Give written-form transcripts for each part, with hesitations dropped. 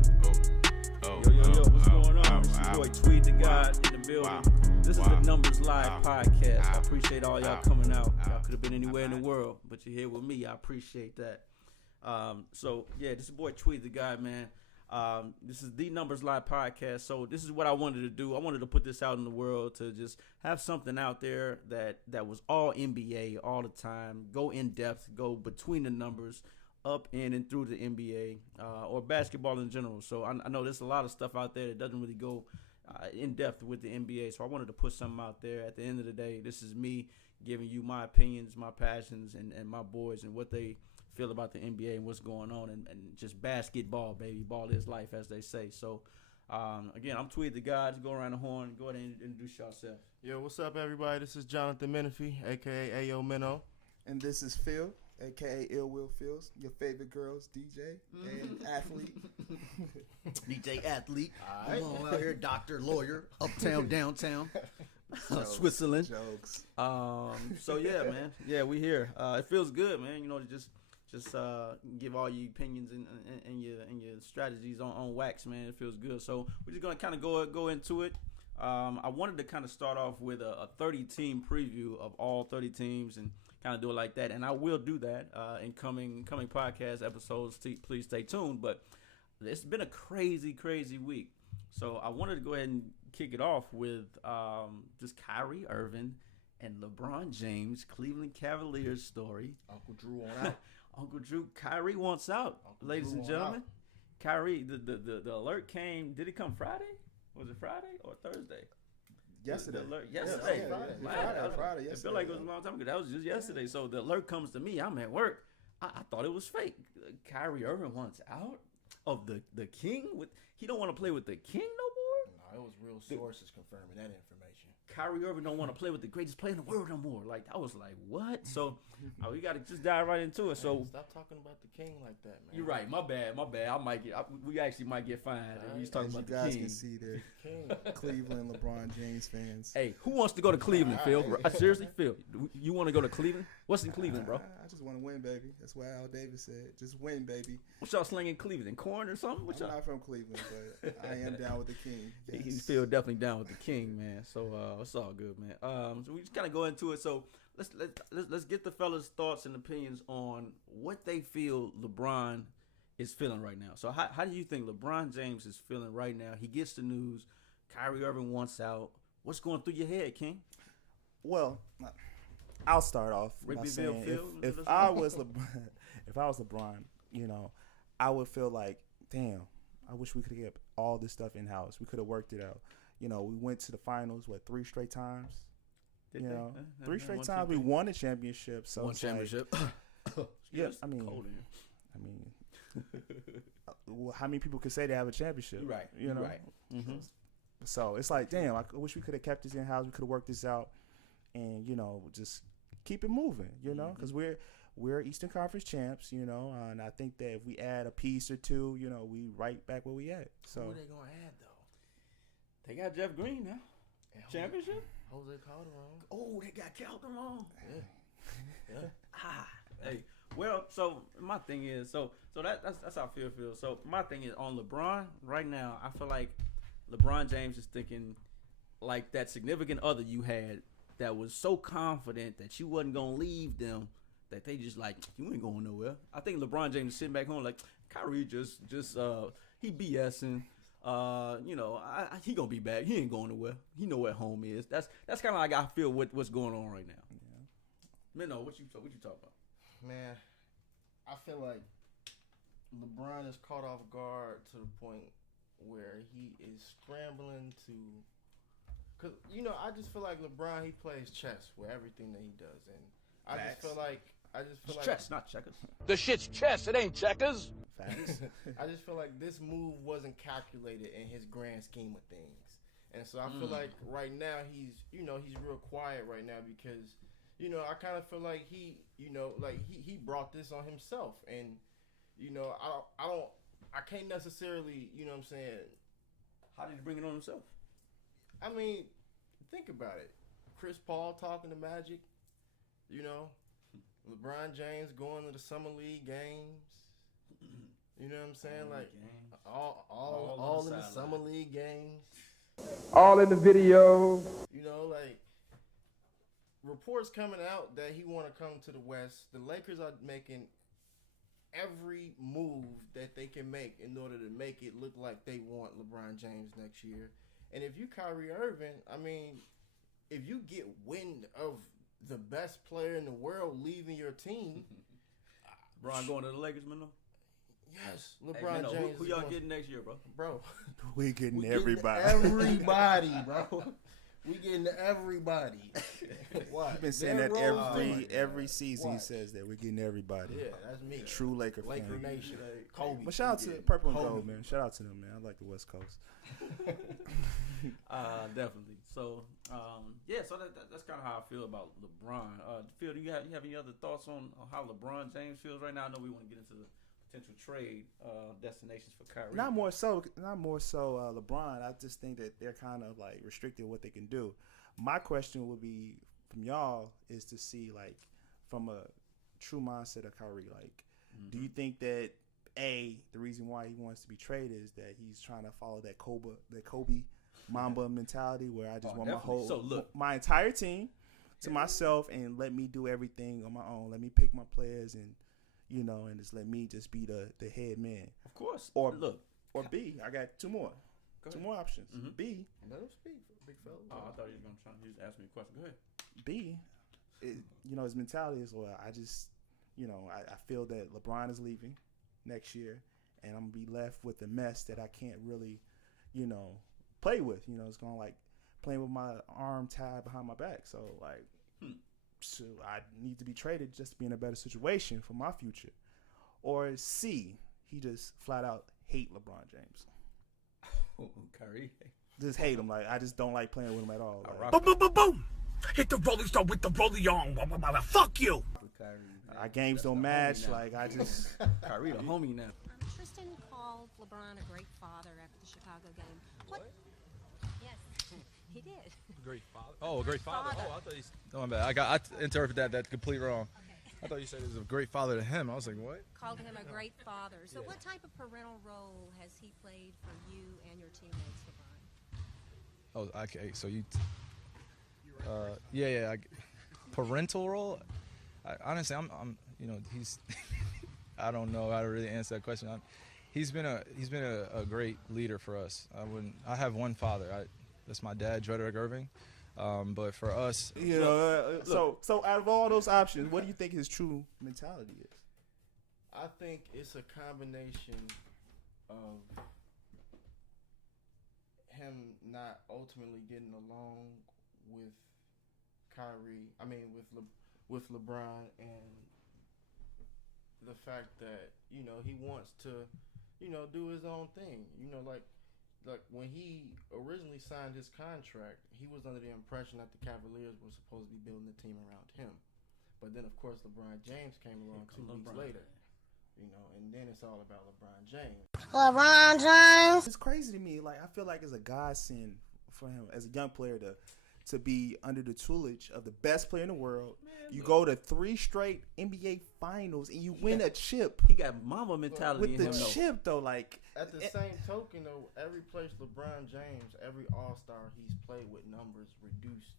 What's going on? It's your boy Tweed the God in the building. This is the Numbers Live podcast. I appreciate all y'all coming out. Y'all could have been anywhere in the world, but you're here with me. I appreciate that. This is boy Tweed the God, man. This is the Numbers Live podcast. So this is what I wanted to do. I wanted to put this out in the world to just have something out there that was all NBA all the time. Go in depth, go between the numbers, up, in, and through the NBA or basketball in general. So I know there's a lot of stuff out there that doesn't really go in depth with the NBA. So I wanted to put something out there. At the end of the day, this is me giving you my opinions, my passions, and my boys and what they feel about the NBA and what's going on and just basketball, baby. Ball is life, as they say. So, again, I'm Tweed the God. Just go around the horn. Go ahead and introduce yourself. Yo, what's up, everybody? This is Jonathan Menifee, a.k.a. Ayo Minnow. And this is Phil, a.k.a. Ill Will Phils, your favorite girls DJ and athlete. DJ athlete. All right. Come on out here, doctor, lawyer, uptown, downtown, Switzerland. Jokes. Yeah, man. Yeah, we here. It feels good, man. You know, to just give all your opinions and your strategies on wax, man. It feels good. So we're just gonna kind of go into it. I wanted to kind of start off with a 30-team preview of all 30 teams and kind of do it like that. And I will do that in coming podcast episodes. Please stay tuned. But it's been a crazy week. So I wanted to go ahead and kick it off with just Kyrie Irving and LeBron James, Cleveland Cavaliers story. Uncle Drew on out. Uncle Drew, Kyrie wants out, ladies and gentlemen. Kyrie, the alert came. Did it come Friday? Was it Friday or Thursday? Yesterday. Yesterday. Friday. I feel like it was a long time ago. That was just yesterday. So the alert comes to me. I'm at work. I thought it was fake. Kyrie Irving wants out of the King. He don't want to play with the King no more. No, it was real sources confirming that information. Kyrie Irving don't want to play with the greatest player in the world no more. Like, I was like, what? So we got to just dive right into it. So stop talking about the King like that, man. You're right. My bad. We actually might get fined if he's talking about the King. You guys can see there, Cleveland LeBron James fans. Hey, who wants to go to Cleveland, Phil? Seriously, Phil, you want to go to Cleveland? What's in Cleveland, bro? I just want to win, baby. That's what Al Davis said. Just win, baby. What y'all slinging Cleveland? Corn or something? I'm not from Cleveland, but I am down with the King. Yes. He's Phil definitely down with the King, man. So it's all good, man. So we just kind of go into it. So let's get the fellas' thoughts and opinions on what they feel LeBron is feeling right now. So how do you think LeBron James is feeling right now? He gets the news. Kyrie Irving wants out. What's going through your head, King? Well, I'll start off by saying if I was LeBron, you know, I would feel like, damn, I wish we could get all this stuff in house. We could have worked it out. You know, we went to the finals 3 straight times. Did you they? know, 3 straight times we won a championship. So one championship. Yeah, I mean, how many people could say they have a championship? Right. You know. Right. Mm-hmm. So it's like, damn, I wish we could have kept this in house. We could have worked this out, and you know, just keep it moving. You know, because we're Eastern Conference champs. You know, and I think that if we add a piece or two, you know, we right back where we at. So who are they gonna add though? They got Jeff Green now. Championship. Jose Calderon. Oh, they got Calderon. Yeah. Hey. Well, so my thing is, so that's how Phil feels. So my thing is on LeBron right now. I feel like LeBron James is thinking like that significant other you had that was so confident that you wasn't gonna leave them that they just like, you ain't going nowhere. I think LeBron James is sitting back home like, Kyrie just he BSing. You know, he gonna be back. He ain't going nowhere. He know where home is. That's kind of like I feel what's going on right now. Yeah. Minnow, what you talking about? Man, I feel like LeBron is caught off guard to the point where he is scrambling to. Cause you know, I just feel like LeBron, he plays chess with everything that he does, and I just feel like chess, not checkers. The shit's chess. It ain't checkers. Facts. I just feel like this move wasn't calculated in his grand scheme of things, and so I feel like right now he's real quiet right now because you know I kind of feel like he brought this on himself, and you know I can't necessarily, you know what I'm saying. How did he bring it on himself? I mean, think about it. Chris Paul talking to Magic, you know, LeBron James going to the Summer League games, You know what I'm saying? Like all in the summer league games. All in the video. You know, like reports coming out that he want to come to the West. The Lakers are making every move that they can make in order to make it look like they want LeBron James next year. And if you Kyrie Irving, I mean, if you get wind of the best player in the world leaving your team, LeBron going to the Lakers, man. Yes, LeBron James. James. Who y'all getting next year, bro? We getting everybody. Everybody, bro. We getting everybody. What? I've been saying that every season. He says that we're getting everybody. Yeah, that's me. True Laker Nation. Kobe. But shout out to Purple and Gold, man. Shout out to them, man. I like the West Coast. Definitely. So, so that's kind of how I feel about LeBron. Phil, do you have any other thoughts on how LeBron James feels right now? I know we want to get into the potential trade destinations for Kyrie. Not more so LeBron. I just think that they're kind of like restricted what they can do. My question would be from y'all is to see like from a true mindset of Kyrie. Like, do you think that the reason why he wants to be traded is that he's trying to follow that Kobe Mamba mentality where I just want my entire team to myself and let me do everything on my own. Let me pick my players and just let me just be the head man. Of course. Or B. I got two more options. Mm-hmm. B. Let him speak, big fella. I thought he was gonna ask me a question. Go ahead. B. His mentality is I just I feel that LeBron is leaving next year, and I'm gonna be left with a mess that I can't really play with. It's going like playing with my arm tied behind my back. So like. So I need to be traded just to be in a better situation for my future. Or C, he just flat out hate LeBron James. Kyrie. Just hate him. Like I just don't like playing with him at all. Like, Boom, boom, boom, boom. Hit the rolling stone with the rolling on. Fuck you. Kyrie, our games don't match. Like I just Kyrie, the homie now. Tristan called LeBron a great father after the Chicago game. What? Yes, he did. Great father. Oh, a great father. Oh, I thought he's. No, my bad. I interpreted that completely wrong. Okay. I thought you said he was a great father to him. I was like, what? Called him a great father. So, what type of parental role has he played for you and your teammates, LeBron? Oh, okay. So you. Parental role. Honestly, I'm. He's. I don't know how to really answer that question. He's been a great leader for us. I have one father. That's my dad, Drederick Irving. But for us, so out of all those options, what do you think his true mentality is? I think it's a combination of him not ultimately getting along with Kyrie. I mean, with LeBron, and the fact that he wants to do his own thing. Like when he originally signed his contract, he was under the impression that the Cavaliers were supposed to be building the team around him. But then, of course, LeBron James came along 2 weeks later. And then it's all about LeBron James. LeBron James. It's crazy to me. Like I feel like it's a godsend for him as a young player to be under the tutelage of the best player in the world. You go to 3 straight NBA finals and you win a chip. He got mama mentality with in the him, chip though. Like at the same token though, every place LeBron James, every All-Star he's played with, numbers reduced.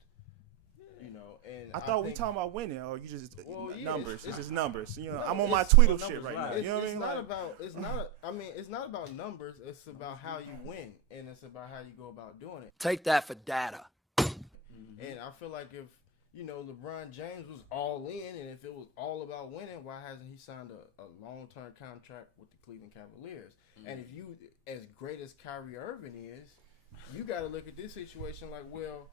And I thought we talking about winning, or you just numbers. It's just numbers. No, I'm on my Tweedle shit right now. It's, you know what I mean? It's not about numbers. It's about how you win, and it's about how you go about doing it. Take that for data. And I feel like if LeBron James was all in, and if it was all about winning, why hasn't he signed a long-term contract with the Cleveland Cavaliers? And if you, as great as Kyrie Irving is, you got to look at this situation like, well,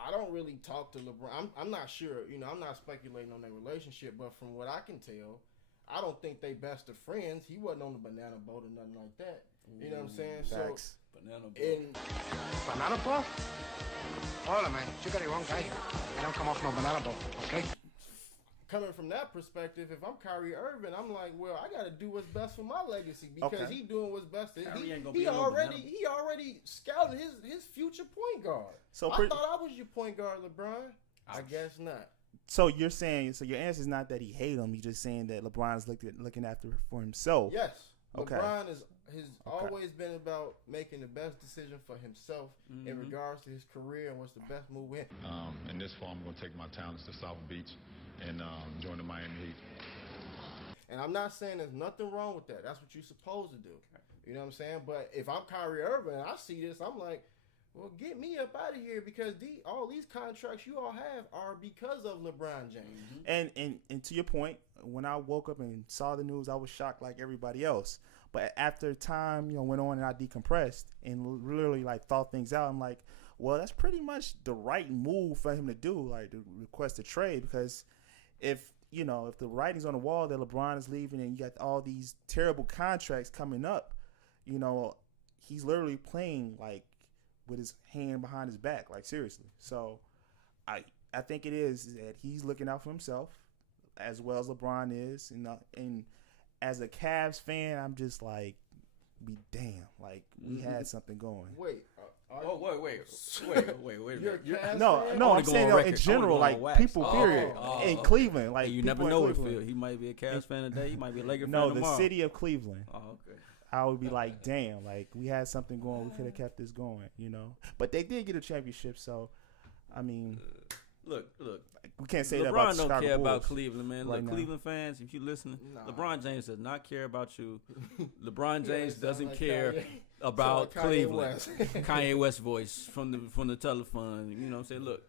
I don't really talk to LeBron. I'm not sure. I'm not speculating on their relationship, but from what I can tell, I don't think they best of friends. He wasn't on the banana boat or nothing like that. You know what I'm saying? Facts. So, Banana boat. Banana boat? Hola, man. You got the wrong guy. You don't come off no banana boat, okay? Coming from that perspective, if I'm Kyrie Irving, I'm like, well, I got to do what's best for my legacy because he doing what's best. He already scouted his future point guard. So I thought I was your point guard, LeBron. I guess not. So you're saying, your answer is not that he hate him. You're just saying that LeBron's looking after for himself. Yes. Okay. LeBron has always been about making the best decision for himself in regards to his career and what's the best move with him. In this fall, I'm going to take my talents to South Beach and join the Miami Heat. And I'm not saying there's nothing wrong with that. That's what you're supposed to do. You know what I'm saying? But if I'm Kyrie Irving and I see this, I'm like, well, get me up out of here because all these contracts you all have are because of LeBron James. And to your point, when I woke up and saw the news, I was shocked like everybody else. But after time, went on and I decompressed and literally like thought things out, I'm like, well, that's pretty much the right move for him to do, like to request a trade, because if the writing's on the wall that LeBron is leaving and you got all these terrible contracts coming up, he's literally playing like with his hand behind his back, like seriously. So I think it is that he's looking out for himself as well as LeBron is. And as a Cavs fan, I'm just like, be damn, like we had something going. Wait. Wait. No, I'm saying in general, like people, period, in Cleveland, like you never know what it feels. He might be a Cavs fan today. He might be a Lakers fan tomorrow. No, the city of Cleveland. Oh, okay. I would be like, damn, like we had something going. We could have kept this going, But they did get a championship, so I mean, look. We can't say LeBron that about the don't Chicago care Bulls about Cleveland, man. right Look, now. Cleveland fans, if you listening, Nah. LeBron James does not care about you. LeBron James sound doesn't like care Kanye. about Sound like Kanye Cleveland. West. Kanye West voice from the telephone. You know what I'm saying? Look.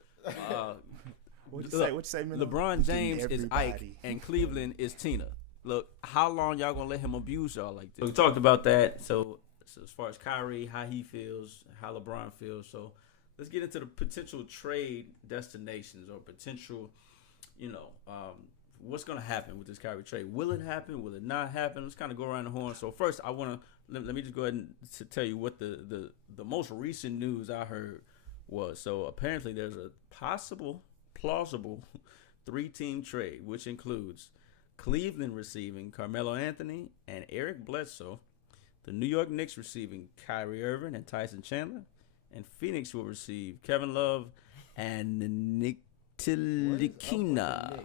What you say, Mino? LeBron James is Ike Everybody. and Cleveland is Tina. Look, how long y'all gonna let him abuse y'all like this? We talked about that. So as far as Kyrie, how he feels, how LeBron feels. So let's get into the potential trade destinations or potential, what's gonna happen with this Kyrie trade. Will it happen? Will it not happen? Let's kind of go around the horn. So first, I wanna let me just go ahead and tell you what the most recent news I heard was. So apparently there's a plausible 3-team trade, which includes Cleveland receiving Carmelo Anthony and Eric Bledsoe, the New York Knicks receiving Kyrie Irving and Tyson Chandler, and Phoenix will receive Kevin Love and Nick Tilikina.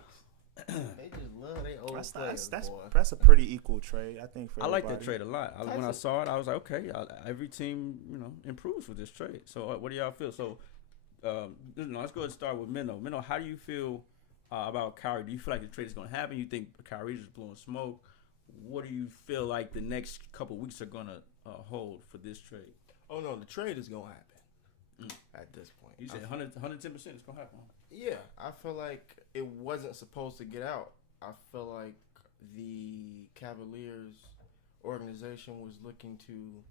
They just love their old players, boy. That's a pretty equal trade, I think. For I like everybody. that trade a lot. When I saw it, I was like, okay, every team improves with this trade. So what do y'all feel? So let's go ahead and start with Minnow. Minnow, how do you feel about Kyrie? Do you feel like the trade is going to happen? You think Kyrie's just blowing smoke? What do you feel like the next couple weeks are going to hold for this trade? Oh, no, the trade is going to happen at this point. You said 110% it's going to happen. Yeah, I feel like it wasn't supposed to get out. I feel like the Cavaliers organization was looking to,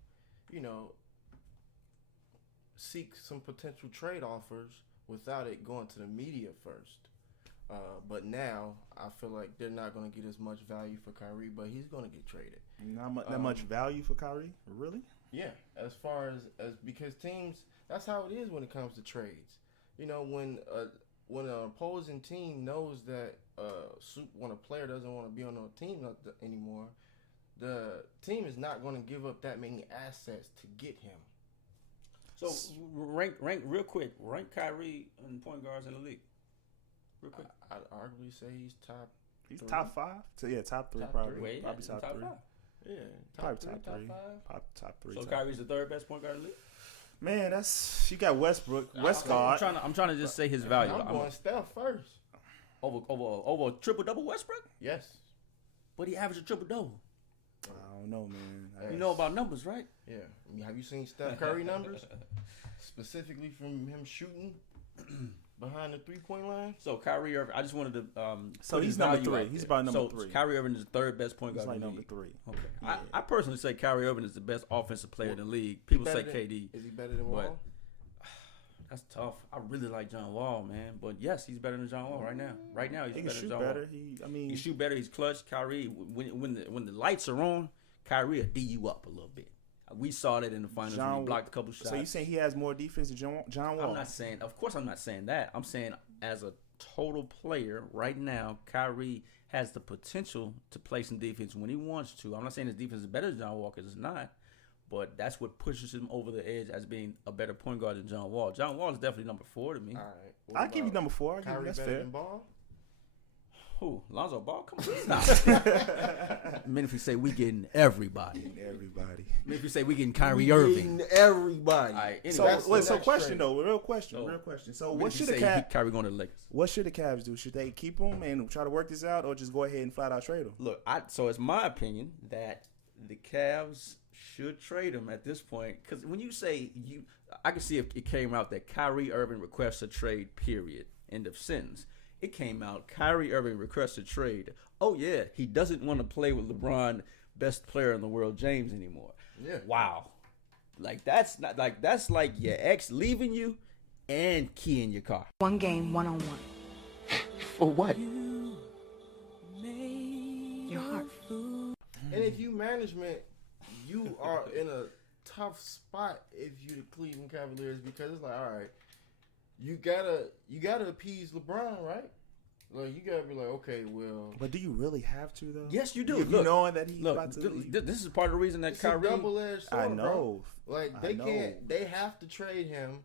seek some potential trade offers without it going to the media first. But now I feel like they're not going to get as much value for Kyrie, but he's going to get traded. Not that much value for Kyrie, really? Yeah, as far as because teams, that's how it is when it comes to trades. When an opposing team knows that when a player doesn't want to be on a team anymore, the team is not going to give up that many assets to get him. So rank real quick. Rank Kyrie in point guards in the league. Real quick. I'd arguably say he's top. He's 3. top 5. So yeah, top 3 Top probably. 3. Probably top 3. 5. Yeah, Probably top 3. 5. Top 3. So top Kyrie's the third best point guard in the league. Man, that's you got Westbrook, Westgard. I'm trying to just say his value. I'm going Steph first. Over a triple double Westbrook, Yes. but he averaged a triple double. I don't know, man. You know about numbers, right? Yeah. Have you seen Steph Curry numbers? Specifically from him shooting behind the 3-point line? So Kyrie Irving, I just wanted to. So put he's his number value 3. out He's there. about number so 3. Kyrie Irving is the third best point He's guard like in the number league. 3. Okay. Yeah. I personally say Kyrie Irving is the best offensive player in the league. People say KD. Is he better than Wall? That's tough. I really like John Wall, man. But yes, he's better than John Wall right now. Right now, he's He can better than shoot John better. Wall. He shoot better. He's clutch. Kyrie, when the lights are on, Kyrie will D you up a little bit. We saw that in the finals when he blocked a couple shots. So you saying he has more defense than John Wall? I'm not saying. Of course, I'm not saying that. I'm saying as a total player right now, Kyrie has the potential to play some defense when he wants to. I'm not saying his defense is better than John Wall because it's not. But that's what pushes him over the edge as being a better point guard than John Wall. John Wall is definitely number 4 to me. All right. I'll give you number 4. Kyrie That's better fair. than Ball? Who? Lonzo Ball? Come on. Stop. I mean, if we say we getting everybody. Everybody. I mean, if we say we getting Kyrie Irving. Getting everybody. All right, So, anyway, question though, real question. So, what should the Cavs? Kyrie going to the Lakers? What should the Cavs do? Should they keep him and try to work this out, or just go ahead and flat out trade him? Look, so it's my opinion that the Cavs should trade him at this point, because when you say I can see if it came out that Kyrie Irving requests a trade. Period. End of sentence. It came out Kyrie Irving requests a trade. Oh yeah, he doesn't want to play with LeBron, best player in the world, James anymore. Yeah. Wow. That's like your ex leaving you and keying your car. One game, one-on-one. For what? Your heart. And if you management, you are in a tough spot if you the Cleveland Cavaliers, because it's like, all right, you gotta appease LeBron, right? Like, you gotta be like, okay, well. But do you really have to though? Yes, you do. You knowing that he's about to leave. This is part of the reason that It's Kyrie. a double-edged sword, I know. bro. Like, I know. they have to trade him,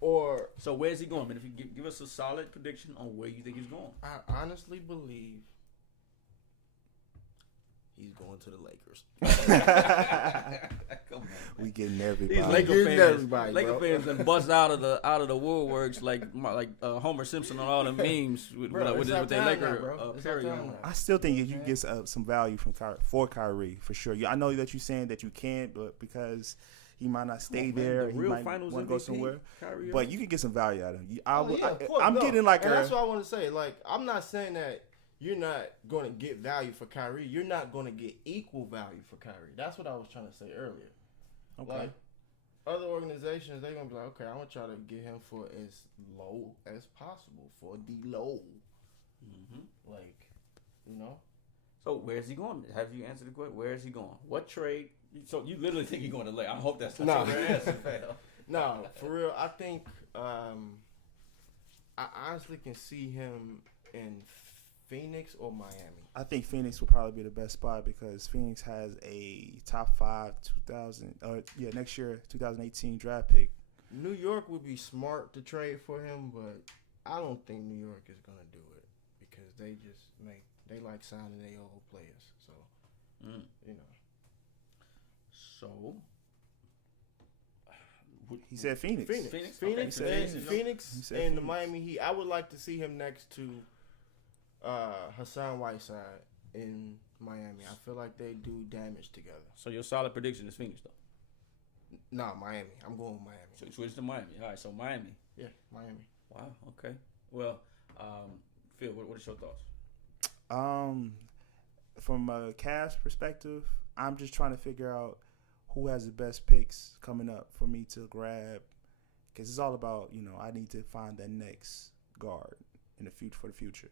or. So where's he going? Man, if you give us a solid prediction on where you think he's going. I honestly believe he's going to the Lakers. Come on, we getting everybody. these Laker Getting fans, everybody, Laker bro. fans, and bust out of the woodworks like Homer Simpson on all the memes with their Laker period. I still think you can get some value from Kyrie for sure. I know that you're saying that you can't, but because he might not stay there, he might want to go somewhere. Kyrie, but you can get some value out of him. I'm getting like and that's what I want to say. Like, I'm not saying that you're not going to get value for Kyrie. You're not going to get equal value for Kyrie. That's what I was trying to say earlier. Okay. Like, other organizations, they're going to be like, okay, I'm going to try to get him for as low as possible, for the low. Mm-hmm. Like, you know? So where's he going? Have you answered the question? Where is he going? What trade? So you literally think he's going to Lakers? I hope that's not your answer, pal. No, for real. I think I honestly can see him in Phoenix or Miami. I think Phoenix will probably be the best spot because Phoenix has a top 5 next year 2018 draft pick. New York would be smart to trade for him, but I don't think New York is gonna do it because they like signing their old players. So you know. So he said Phoenix. Phoenix and the Miami Heat. I would like to see him next to Hassan Whiteside in Miami. I feel like they do damage together. So your solid prediction is Phoenix, though? Nah, Miami. I'm going with Miami. So you switch to Miami. All right, so Miami. Yeah, Miami. Wow, okay. Well, Phil, what is your thoughts? From a Cavs perspective, I'm just trying to figure out who has the best picks coming up for me to grab, because it's all about, I need to find that next guard in the future for the future.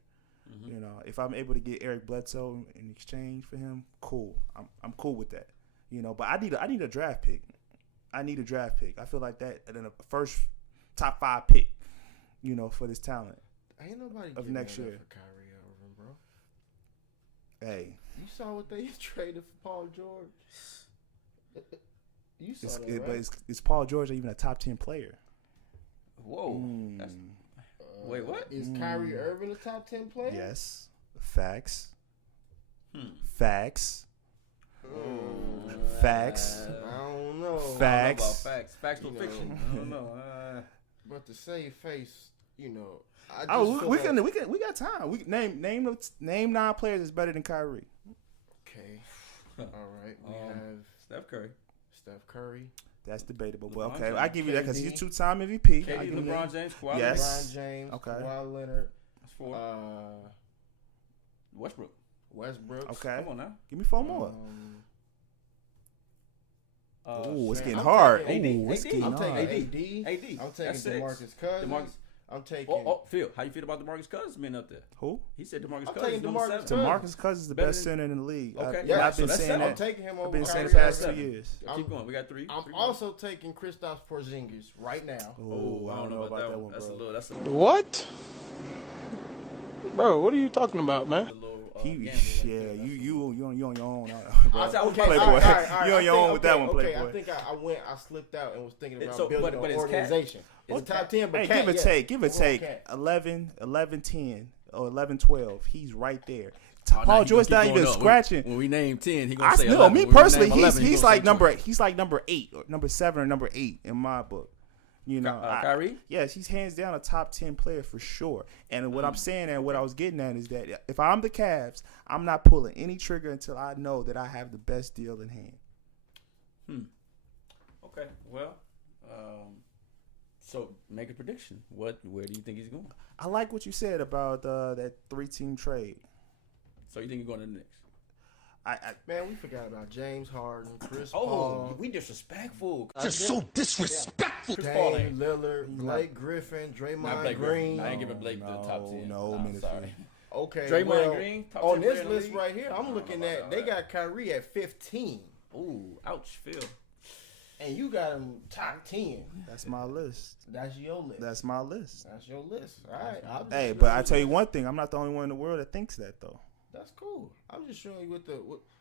Mm-hmm. If I'm able to get Eric Bledsoe in exchange for him, cool. I'm cool with that. But I need a draft pick. I feel like that and then a first top 5 pick, for this talent. Ain't nobody of next year for Kyrie Irving, bro. Hey, you saw what they traded for Paul George. You saw that, right? But is Paul George even a top 10 player? Whoa. Wait, what? Is Kyrie Irving a top 10 player? Yes. Facts. Facts. Facts. I don't know. Facts. I don't know about facts. Facts for fiction. I don't know. But to save face, we got time. We name 9 players that's better than Kyrie. Okay. All right. We have Steph Curry. That's debatable, but LeBron okay, James. I give you that because KD. he's 2-time MVP. KD, LeBron James, Kawhi Yes. LeBron James, Okay. Kawhi Leonard. That's 4. Westbrook. Okay. Come on now. Give me 4 more. Ooh, it's man, getting I'm hard. taking Ooh, it's AD. getting I'm hard. taking AD. AD. I'm taking That's 6. DeMarcus Cousins. I'm taking. Phil, how you feel about DeMarcus Cousins being up there? Who? He said DeMarcus I'm Cousins taking is number DeMarcus 7. DeMarcus Cousins is the Better best than- center in the league. Okay. Yeah, I've been so that's saying 7. I'm that. taking him I've over been saying Kyrie the past 2 Irving. years. Keep going. We got 3. I'm also taking Kristaps Porzingis right now. Oh, I don't know about that one, bro. That's a What? Bro, what are you talking about, man? little You on your own, bro. Okay, Playboy. all right. You on your own with that one, Okay, Playboy. I think I slipped out and was thinking about So, building but an it's Cat. organization. It's a top 10, but Hey, Cat, give or yes. take. I'm going Cat. 11, 10. or 11, 12. He's right there. Oh, Paul George not even scratching. When we name 10, he gonna say 11. No, me personally, 11, he's like number 8 or number 7 or number 8 in my book. You know, Kyrie? Yes, he's hands down a top 10 player for sure. And what I'm saying and what I was getting at is that if I'm the Cavs, I'm not pulling any trigger until I know that I have the best deal in hand. Okay, well, so make a prediction. Where do you think he's going? I like what you said about that 3-team trade. So you think he's going to the Knicks? Man, we forgot about James Harden, Chris Paul. We disrespectful. Just so disrespectful. Chris Paul Dame Lillard, Blake Griffin, Draymond Green. I ain't giving Blake the top 10. No, I'm sorry. Okay, Draymond Green, top 10 on this player in the list league? right here, I'm looking at, they got Kyrie at 15. Ooh, ouch, Phil. And you got him top 10. That's my list. That's your list. That's my list. That's your list. All right. Hey, but I tell you one thing. I'm not the only one in the world that thinks that, though. That's cool. I'm just showing you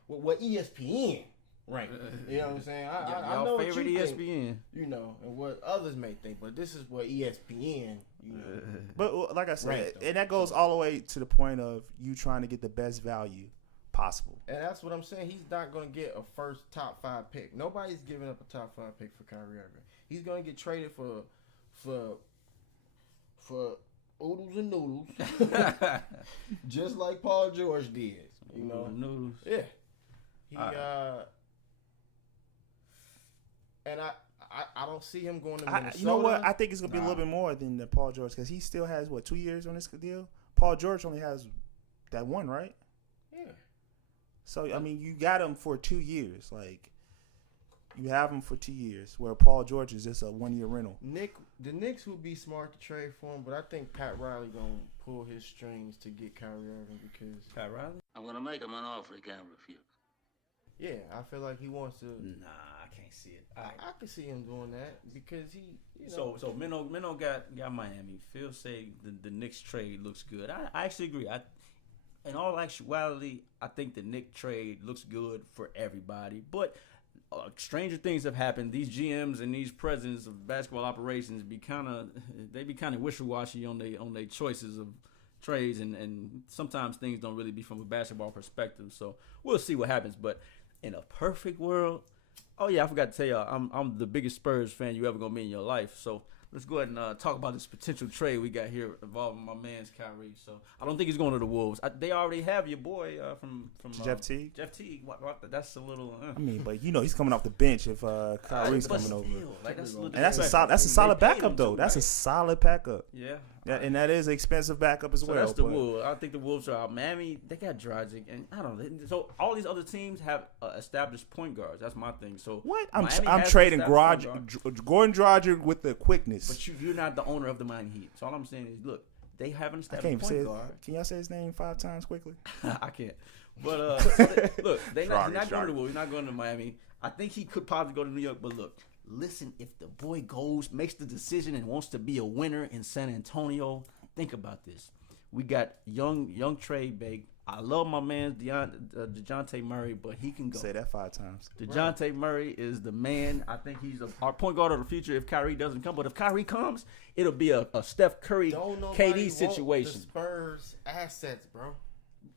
what ESPN right. You know what I'm saying? I know what you ESPN. think, you know, and what others may think, but this is what ESPN, you know. But like I said, right, and that goes all the way to the point of you trying to get the best value possible. And that's what I'm saying. He's not going to get a first top 5 pick. Nobody's giving up a top 5 pick for Kyrie Irving. He's going to get traded for oodles and noodles, just like Paul George did. You know, noodles. Yeah. He and I don't see him going to Minnesota. You know what? I think it's gonna be a little bit more than the Paul George because he still has 2 years on this deal. Paul George only has that one, right? Yeah. So I mean, you got him for 2 years, like. You have him for 2 years, where Paul George is just a 1-year rental. The Knicks would be smart to trade for him, but I think Pat Riley gonna pull his strings to get Kyrie Irving because Pat Riley. I'm gonna make him an offer he can't refuse. Yeah, I feel like he wants to. Nah, I can't see it. I can see him doing that because he. You know, So Minnow got Miami. Phil say the Knicks trade looks good. I actually agree. In all actuality, I think the Knicks trade looks good for everybody, but. Stranger things have happened. These GMs and these presidents of basketball operations be kind of wishy-washy on their choices of trades, and sometimes things don't really be from a basketball perspective. So we'll see what happens. But in a perfect world, oh yeah, I forgot to tell y'all, I'm the biggest Spurs fan you ever gonna be in your life. So let's go ahead and talk about this potential trade we got here involving my man's Kyrie. So I don't think he's going to the Wolves. They already have your boy from Jeff Teague. Jeff Teague. That's a little. I mean, but you know he's coming off the bench if Kyrie's coming over. Like, that's a solid backup though. That's a solid backup. Yeah. And that is an expensive backup as well. That's the Wolves. I think the Wolves are out. Miami, they got Dragic, and I don't know. So all these other teams have established point guards. That's my thing. So what? I'm trading Gordon Dragic with the quickness. But you're not the owner of the Miami Heat. So all I'm saying is, look, they have an established point guard. Can y'all say his name 5 times quickly? I can't. But look, he's not going to the Wolves. He's not going to Miami. I think he could probably go to New York. But look, listen, if the boy makes the decision and wants to be a winner in San Antonio, think about this. We got young Trey Big. I love my man DeJounte Murray, but he can go. Say that 5 times. DeJounte Murray is the man. I think he's our point guard of the future if Kyrie doesn't come. But if Kyrie comes, it'll be a Steph Curry, KD situation. The Spurs assets, bro.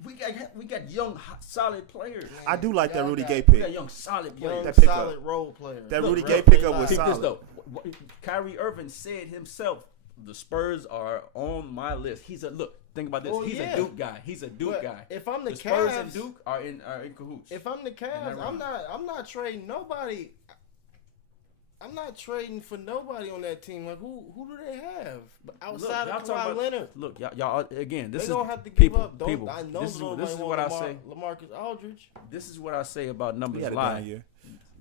We got young, solid players. Man, I do like that Rudy Gay pick. We got young, solid players. That solid role players. That Rudy Gay pickup was solid. This, though. Kyrie Irving said himself, the Spurs are on my list. Think about this. He's a Duke guy. He's a Duke guy. If I'm the Cavs, Spurs and Duke are in cahoots. If I'm the Cavs, I'm not trading nobody. I'm not trading for nobody on that team. Like who do they have outside of Kawhi Leonard? Look, y'all again. This they is gonna have to give people. Up. People. I know this is what I say. LaMarcus Aldridge. This is what I say about numbers lie.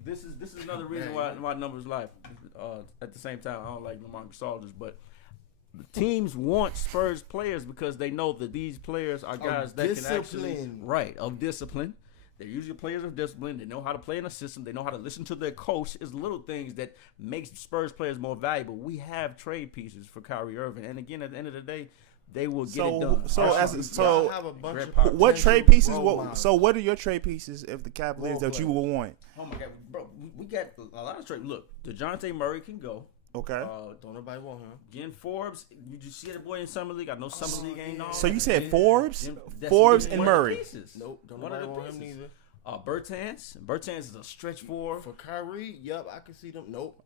This is another reason why numbers lie. At the same time, I don't like LaMarcus Aldridge, but. The teams want Spurs players because they know that these players are guys that can actually of discipline. They're usually players of discipline. They know how to play in a system. They know how to listen to their coach. It's little things that makes Spurs players more valuable. We have trade pieces for Kyrie Irving, and again, at the end of the day, they will get it done. What trade pieces? What are your trade pieces if the Cavaliers that you will want? Oh my God, bro, we got a lot of trade. Look, DeJounte Murray can go. Okay. Don't nobody want him. Again, Forbes. You just see the boy in summer league. I know summer league ain't on. So you said Forbes, That's Forbes one and of the Murray. pieces. Nope, don't One of nobody the want him pieces. neither. Bertans is a stretch four. For Kyrie, yep, I can see them. Nope.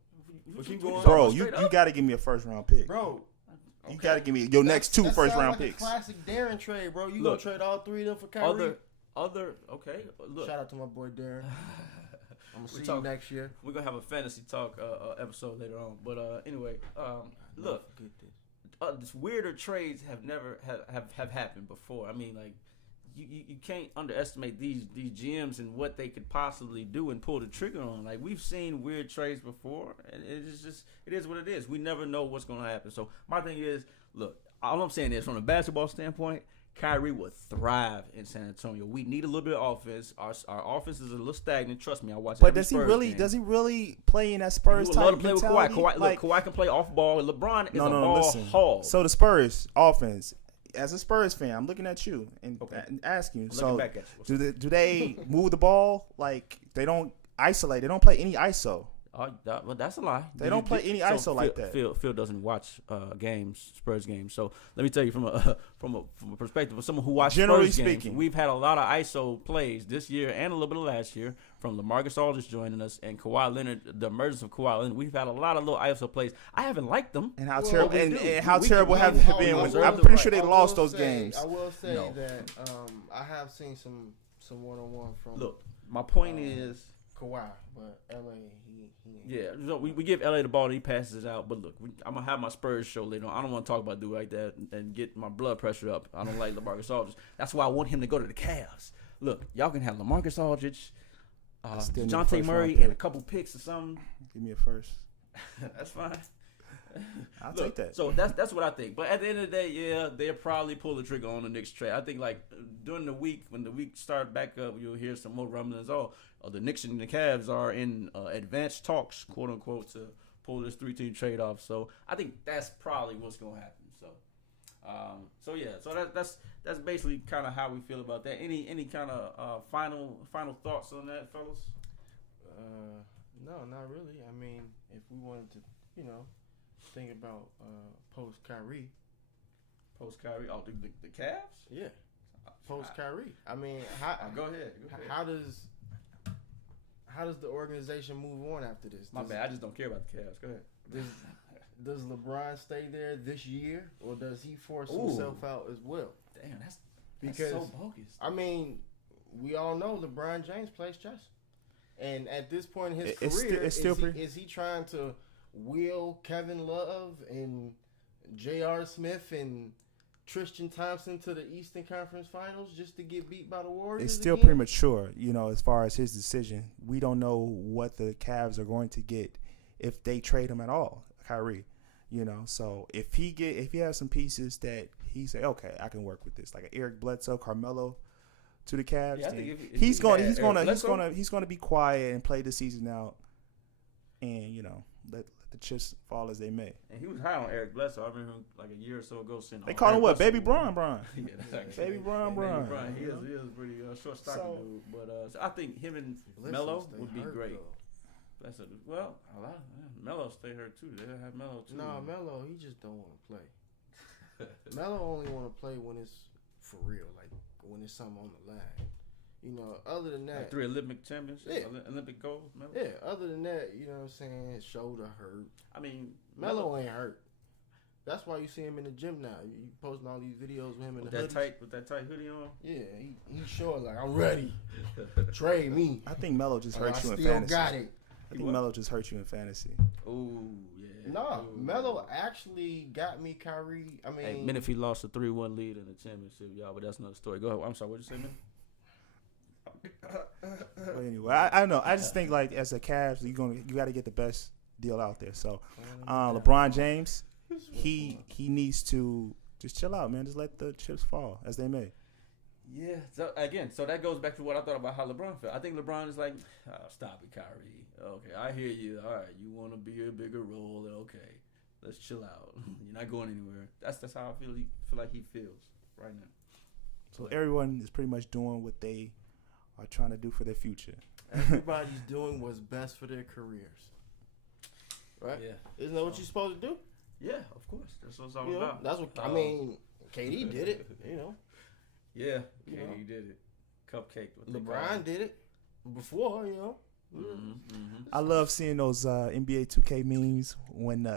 But keep going. Bro, you got to give me a first round pick. Bro. Okay. You got to give me your next two first round like picks. A classic Darren trade, bro. You gonna trade all three of them for Kyrie? Okay. Look. Shout out to my boy Darren. I'm gonna see you next year. We're gonna have a fantasy talk episode later on. But anyway, look, this weirder trades have never have happened before. I mean, like you can't underestimate these GMs and what they could possibly do and pull the trigger on. Like we've seen weird trades before, and it is what it is. We never know what's gonna happen. So my thing is, look, all I'm saying is from a basketball standpoint, Kyrie would thrive in San Antonio. We need a little bit of offense. Our offense is a little stagnant. Trust me, I watch. But does he really play in that Spurs type mentality? Kawhi can play off ball. LeBron is a ball listen. hog. So the Spurs offense, as a Spurs fan, I'm looking at you and asking you. So back at you. Do they move the ball like they don't isolate? They don't play any ISO. Well, that's a lie. They don't play any ISO like that. Phil doesn't watch Spurs games. So let me tell you from a perspective of someone who watches Generally Spurs speaking, games, we've had a lot of ISO plays this year and a little bit of last year from LaMarcus Aldridge joining us and Kawhi Leonard. The emergence of Kawhi Leonard, we've had a lot of little ISO plays. I haven't liked them. And how terrible have they been? I'm pretty sure they lost those games. I will say that I have seen some one-on-one from. Look, my point is Kawhi, but LA. Yeah, so we give LA the ball and he passes it out. But look, I'm gonna have my Spurs show later on. I don't want to talk about dude like that and get my blood pressure up. I don't like LaMarcus Aldridge. That's why I want him to go to the Cavs. Look, y'all can have LaMarcus Aldridge, DeJounte Murray, and a couple picks or something. Give me a first. That's fine. I'll take that. So that's what I think. But at the end of the day, yeah, they'll probably pull the trigger on the Knicks trade. I think like during the week, when the week starts back up, you'll hear some more rumblings. The Knicks and the Cavs are in advanced talks, quote unquote, to pull this 3-team trade off. So I think that's probably what's gonna happen. So that's basically kind of how we feel about that. Any kind of final thoughts on that, fellas? No, not really. I mean, if we wanted to, think about post Kyrie. Oh, the Cavs? Yeah, post Kyrie. I mean, go ahead. How does the organization move on after this? My bad. I just don't care about the Cavs. Go ahead. Does LeBron stay there this year, or does he force himself out as well? Damn, that's so bogus. I mean, we all know LeBron James plays chess, and at this point in his career, is he trying to wheel Kevin Love and J.R. Smith and Tristan Thompson to the Eastern Conference Finals just to get beat by the Warriors? It's still premature, as far as his decision. We don't know what the Cavs are going to get if they trade him at all, Kyrie. So if he has some pieces that he say, okay, I can work with this, like an Eric Bledsoe, Carmelo to the Cavs, he's going to be quiet and play the season out, and let the chips fall as they may. And he was high on Eric Bledsoe. I remember him like a year or so ago saying, they call him what? Baby Bron. Yeah, Baby Bron. He is pretty short stocky dude. But so I think him and Melo would be great. Melo stay hurt too. They have Melo too. No, Melo, he just don't want to play. Melo only want to play when it's for real, like when it's something on the line. Other than that, like 3 Olympic championships, Olympic gold. Melo? Yeah, other than that, you know what I'm saying, his shoulder hurt. I mean, Melo ain't hurt. That's why you see him in the gym now. You posting all these videos with him in the hoodie. With that tight hoodie on. Yeah, he's showing like, I'm ready. Trade me. I think Melo just hurt you in fantasy. Got it. I think Melo just hurt you in fantasy. Ooh, yeah. No, Melo actually got me Kyrie. I mean, hey, Menifee lost a 3-1 lead in the championship, y'all, but that's another story. Go ahead. I'm sorry. What did you say, man? Well, anyway, I don't know. I just think like as a Cavs, you got to get the best deal out there. So, LeBron James, he needs to just chill out, man. Just let the chips fall as they may. Yeah. So that goes back to what I thought about how LeBron felt. I think LeBron is like, stop it, Kyrie. Okay, I hear you. All right, you want to be a bigger role. Okay, let's chill out. You're not going anywhere. That's how I feel like he feels right now. So everyone is pretty much doing what they are trying to do for their future. Everybody's doing what's best for their careers. right? Yeah. Isn't that what you're supposed to do? Yeah, of course. That's what it's all You know, about. that's what I mean. KD did it. You know. Yeah, You KD know. did it. Cupcake. What they call LeBron it. did it before. You know. I love seeing those NBA 2K memes when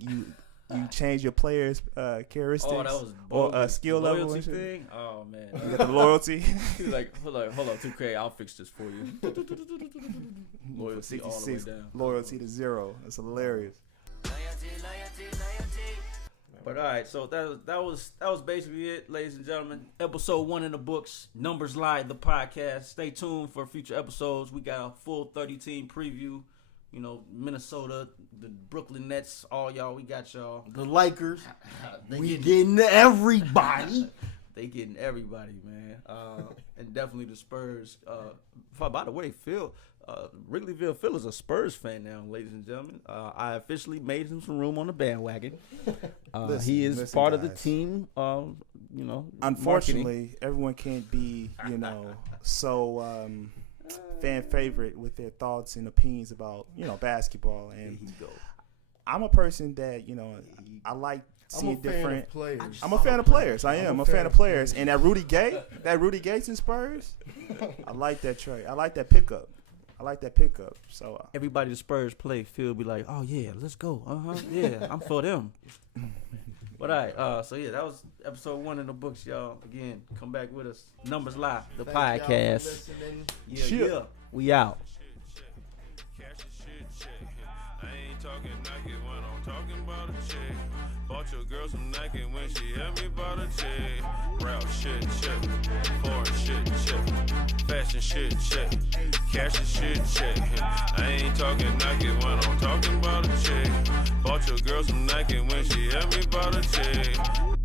you change your players' characteristics Oh, that was or bogus. skill level Loyalty and shit. thing. Oh man, You got the loyalty. He was like, hold on, 2K, I'll fix this for you. Loyalty all the way 66 down. loyalty to 0. That's hilarious. But all right, so that was basically it, ladies and gentlemen. Episode 1 in the books. Numbers Live, the podcast. Stay tuned for future episodes. We got a full 30-team preview. You know, Minnesota, the Brooklyn Nets, all y'all. We got y'all. The Lakers. We getting everybody. They getting everybody, man. And definitely the Spurs. By the way, Phil, Wrigleyville Phil is a Spurs fan now, ladies and gentlemen. I officially made him some room on the bandwagon. He is part of the team. You know, unfortunately, marketing. everyone can't be, so fan favorite with their thoughts and opinions about, basketball. And I'm a person that, I like seeing different players. I'm a fan of players. I am a fan of players. And that Rudy Gay in Spurs, I like that trade. I like that pickup. So Everybody the Spurs play, Phil be like, oh yeah, let's go. Yeah, I'm for them. But all right, so yeah, that was episode 1 in the books, y'all. Again, come back with us. Numbers Live, the podcast. Yeah, we out. I ain't talking Nike when I'm talking about a chick. Bought your girl some Nike when she helped me buy the chick. Rap shit, check. Foreign shit, check. Fashion shit, check. Cash shit, check. I ain't talking Nike when I'm talking about a chick. Bought your girl some Nike when she helped me buy the chick.